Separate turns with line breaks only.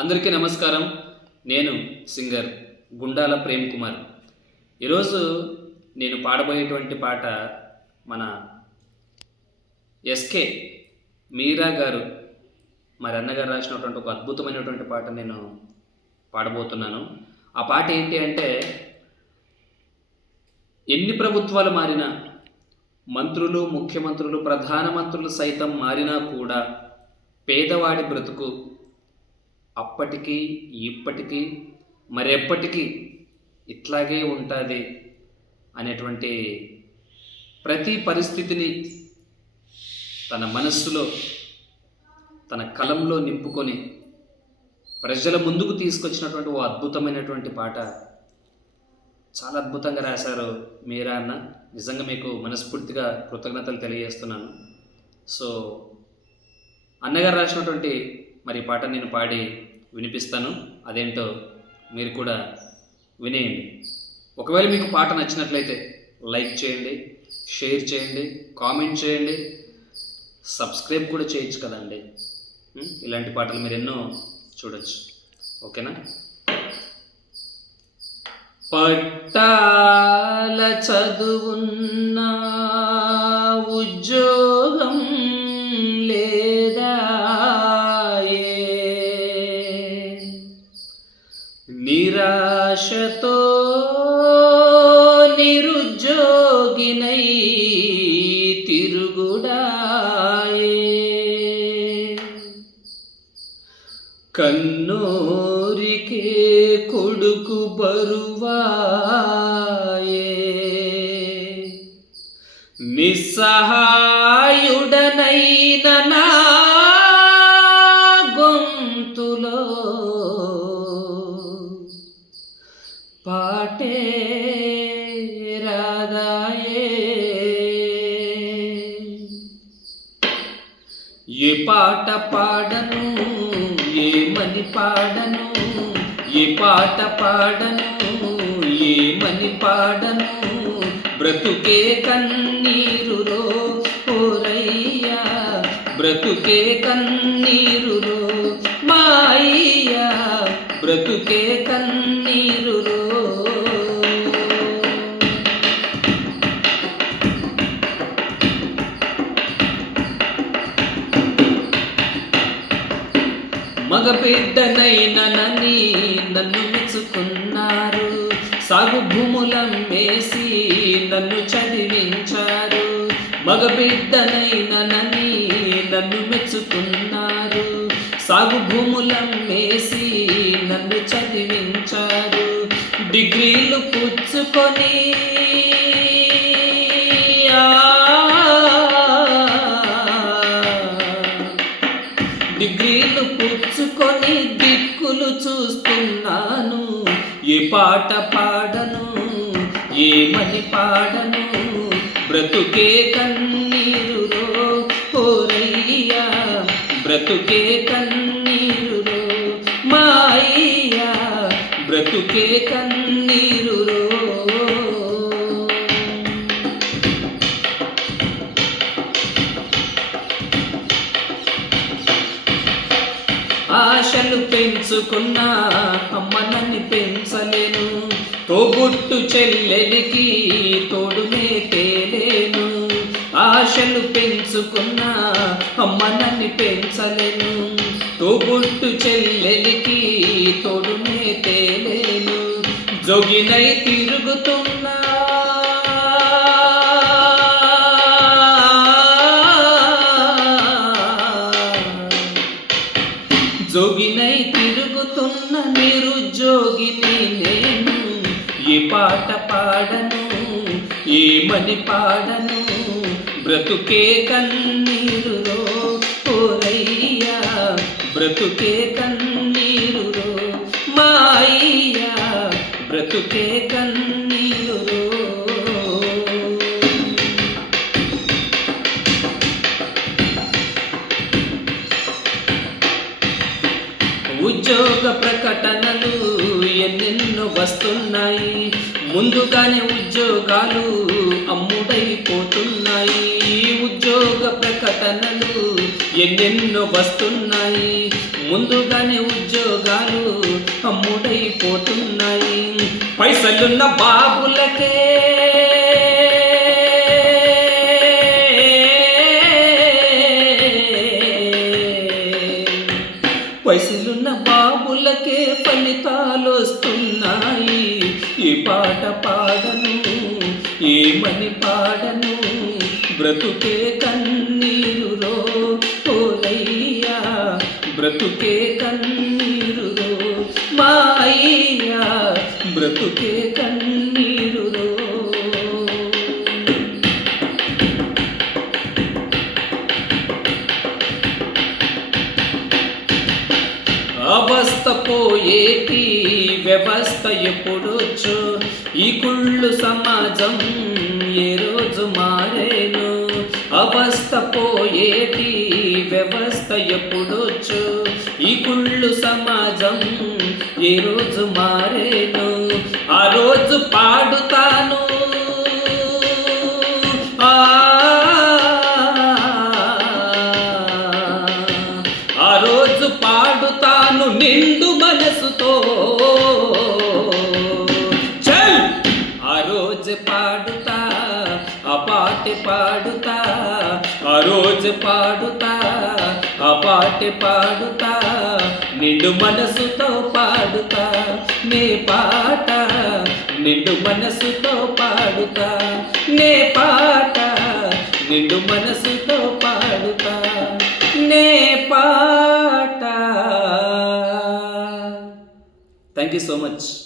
అందరికీ నమస్కారం. నేను సింగర్ గుండాల ప్రేమ్ కుమార్. ఈరోజు నేను పాడబోయేటువంటి పాట మన ఎస్కే మీరా గారు మరి అన్నగారు రాసినటువంటి ఒక అద్భుతమైనటువంటి పాట నేను పాడబోతున్నాను. ఆ పాట ఏంటి అంటే ఎన్ని ప్రభుత్వాలు మారినా మంత్రులు ముఖ్యమంత్రులు ప్రధానమంత్రులు సైతం మారినా కూడా పేదవాడి బ్రతుకు అప్పటికీ ఇప్పటికీ మరెప్పటికీ ఇట్లాగే ఉంటుంది అనేటువంటి ప్రతి పరిస్థితిని తన మనస్సులో తన కలంలో నింపుకొని ప్రజల ముందుకు తీసుకొచ్చినటువంటి ఓ అద్భుతమైనటువంటి పాట చాలా అద్భుతంగా రాశారు మీరా అన్న. నిజంగా మీకు మనస్ఫూర్తిగా కృతజ్ఞతలు తెలియజేస్తున్నాను. సో అన్నగారు రాసినటువంటి మరి పాట నేను పాడి వినిపిస్తాను. అదేంటో మీరు కూడా వినేయండి. ఒకవేళ మీకు పాట నచ్చినట్లయితే లైక్ చేయండి షేర్ చేయండి కామెంట్ చేయండి. సబ్స్క్రైబ్ కూడా చేయొచ్చు కదండి. ఇలాంటి పాటలు మీరు ఎన్నో చూడొచ్చు. ఓకేనా? పట్టాల చదువున్న నిరాశతో నిరుద్యోగినై తిరుగుడాయే కన్నూరికే కొడుకు బరువాయే నిస్సహాయుడనైన ఏ పాట పాడను ఏమని పాడను ఏ పాట పాడను ఏమని పాడను బ్రతుకే కన్నీరులో ఓరయ్యా బ్రతుకే కన్నీరులో మాయ్యా బ్రతుకే బిడ్డనైననని నన్ను మెచ్చుకున్నారు. సాగు భూములమ్మేసి నన్ను చదివించారు. మగ బిడ్డనైననని నన్ను మెచ్చుకున్నారు. సాగు భూములమ్మేసి నన్ను చదివించారు. డిగ్రీలు పుచ్చుకొని డిగ్రీలు పుచ్చుకొని పాట పాడను ఏమని పాడను? బ్రతుకే కన్నీరులో ఓరయ్యా బ్రతుకే కన్నీరులో మాయ్యా బ్రతుకే కన్నీరు ఆశలు పెంచుకున్నా అమ్మ నన్ను పెంచలేను. తోబుట్టు చెల్లెలికి తోడునే తేలేను. ఆశలు పెంచుకున్నా అమ్మ నన్ను పెంచలేను. తోబుట్టు చెల్లెలికి తోడునే తేలేను. జోగినై తిరుగుతున్నా ఉన్న నిరుద్యోగిని నేను ఏ పాట పాడను ఏమని పాడను. బ్రతుకే కన్నీరులో ఓరయ్యా బ్రతుకే కన్నీరులో మాయ్యా బ్రతుకే కన్నీ ఉద్యోగ ప్రకటనలు ఎన్నెన్నో వస్తున్నాయి. ముందుగానే ఉద్యోగాలు అమ్ముడైపోతున్నాయి. ఉద్యోగ ప్రకటనలు ఎన్నెన్నో వస్తున్నాయి. ముందుగానే ఉద్యోగాలు అమ్ముడైపోతున్నాయి. పైసలున్న బాబులకే పాట పాడను ఏమని పాడను? బ్రతుకే కన్నీరు రో ఓలయ్యా బ్రతుకే కన్నీరు మా అయ్యా బ్రతుకే కన్నీరు అవస్థ పోయేటి వ్యవస్థ ఎప్పుడొచ్చు? ఈ కుళ్ళు సమాజం ఏ రోజు మారేను? అవస్థ పోయేటి వ్యవస్థ ఎప్పుడొచ్చు? ఈ కుళ్ళు సమాజం ఏ రోజు మారేను? ఆ రోజు పాడుతాను నిండు మనసుతో. చల్! ఆ రోజు పాడుతా ఆ పాట పాడుతా ఆ రోజు పాడుతా ఆ పాట పాడుతా నిండు మనసుతో పాడుతా నే పాట. నిండు మనసుతో పాడుతా నే పాట. నిండు మనసు పాట థ్యాంక్ యూ సో మచ్